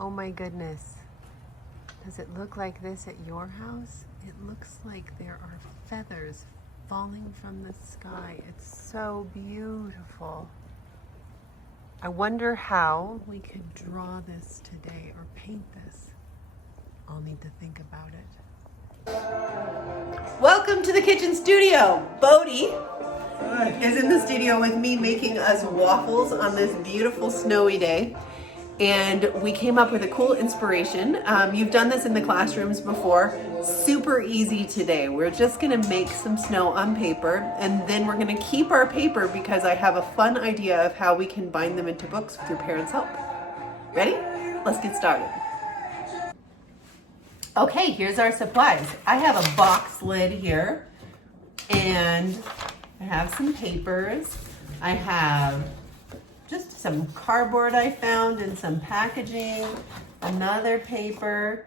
Oh my goodness. Does it look like this at your house? It looks like there are feathers falling from the sky. It's so beautiful. I wonder how we could draw this today or paint this. I'll need to think about it. Welcome to the kitchen studio. Bodie is in the studio with me making us waffles on this beautiful snowy day. And we came up with a cool inspiration. You've done this in the classrooms before. Super easy today. We're just gonna make some snow on paper, and then we're gonna keep our paper because I have a fun idea of how we can bind them into books with your parents' help. Ready? Let's get started. Okay, here's our supplies. I have a box lid here, and I have some papers. I have just some cardboard I found and some packaging, another paper,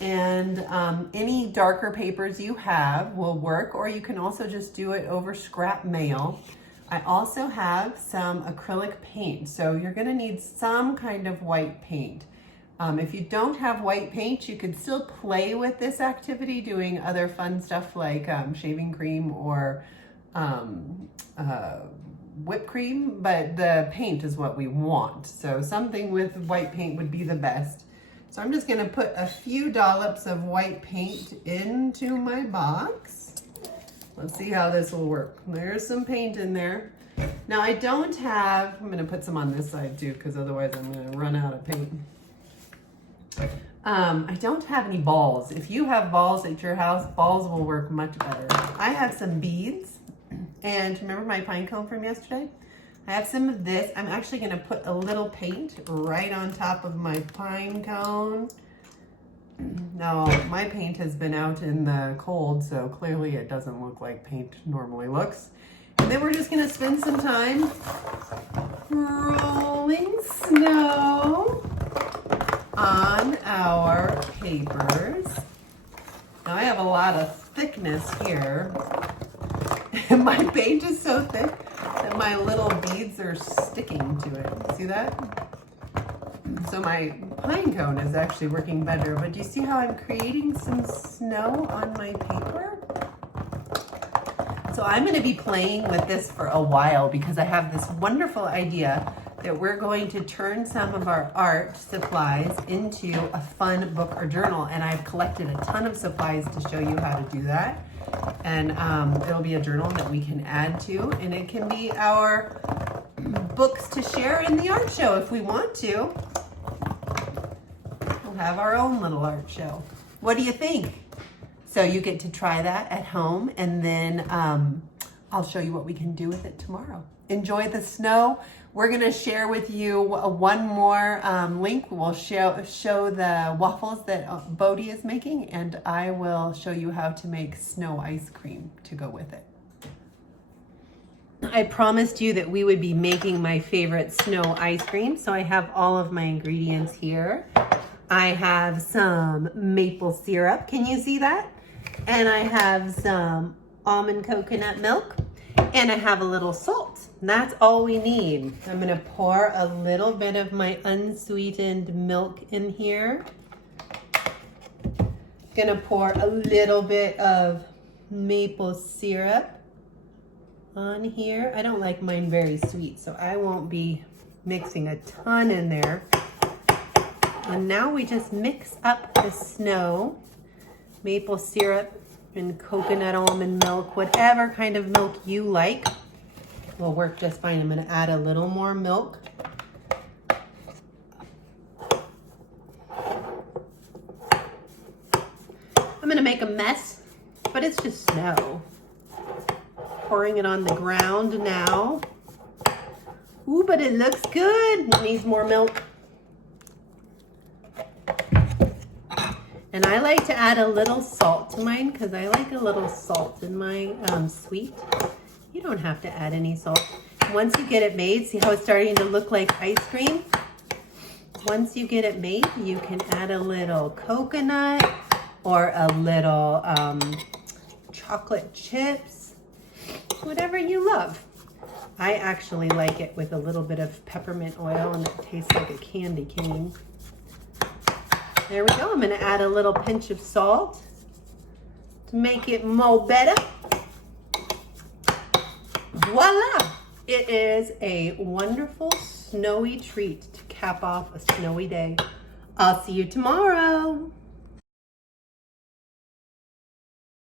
and any darker papers you have will work, or you can also just do it over scrap mail. I also have some acrylic paint, so you're gonna need some kind of white paint. If you don't have white paint, you can still play with this activity doing other fun stuff like shaving cream or whipped cream, but the paint is what we want. So something with white paint would be the best. So I'm just gonna put a few dollops of white paint into my box. Let's see how this will work. There's some paint in there. Now I don't have, I'm gonna put some on this side too, because otherwise I'm gonna run out of paint. I don't have any balls. If you have balls at your house, balls will work much better. I have some beads. And remember my pine cone from yesterday? I have some of this. I'm actually gonna put a little paint right on top of my pine cone. Now, my paint has been out in the cold, so clearly it doesn't look like paint normally looks. And then we're just gonna spend some time rolling snow on our papers. Now I have a lot of thickness here. My paint is so thick that my little beads are sticking to it. See that? So my pine cone is actually working better, but do you see how I'm creating some snow on my paper? So I'm going to be playing with this for a while because I have this wonderful idea that we're going to turn some of our art supplies into a fun book or journal, and I've collected a ton of supplies to show you how to do that. And it'll be a journal that we can add to, and it can be our books to share in the art show if we want to. We'll have our own little art show. What do you think? So you get to try that at home, and then I'll show you what we can do with it tomorrow. Enjoy the snow. We're gonna share with you one more link. We'll show the waffles that Bodie is making, and I will show you how to make snow ice cream to go with it. I promised you that we would be making my favorite snow ice cream, so I have all of my ingredients here. I have some maple syrup, can you see that? And I have some almond coconut milk, and I have a little salt. And that's all we need. I'm gonna pour a little bit of my unsweetened milk in here. Gonna pour a little bit of maple syrup on here. I don't like mine very sweet, so I won't be mixing a ton in there. And now we just mix up the snow, maple syrup, and coconut almond milk, whatever kind of milk you like will work just fine. I'm gonna add a little more milk. I'm gonna make a mess, but it's just snow. Pouring it on the ground now. Ooh, but it looks good. It needs more milk. And I like to add a little salt to mine because I like a little salt in my sweet. You don't have to add any salt. Once you get it made, see how it's starting to look like ice cream? Once you get it made, you can add a little coconut or a little chocolate chips, whatever you love. I actually like it with a little bit of peppermint oil, and it tastes like a candy cane. There we go. I'm gonna add a little pinch of salt to make it more better. Voila! It is a wonderful snowy treat to cap off a snowy day. I'll see you tomorrow.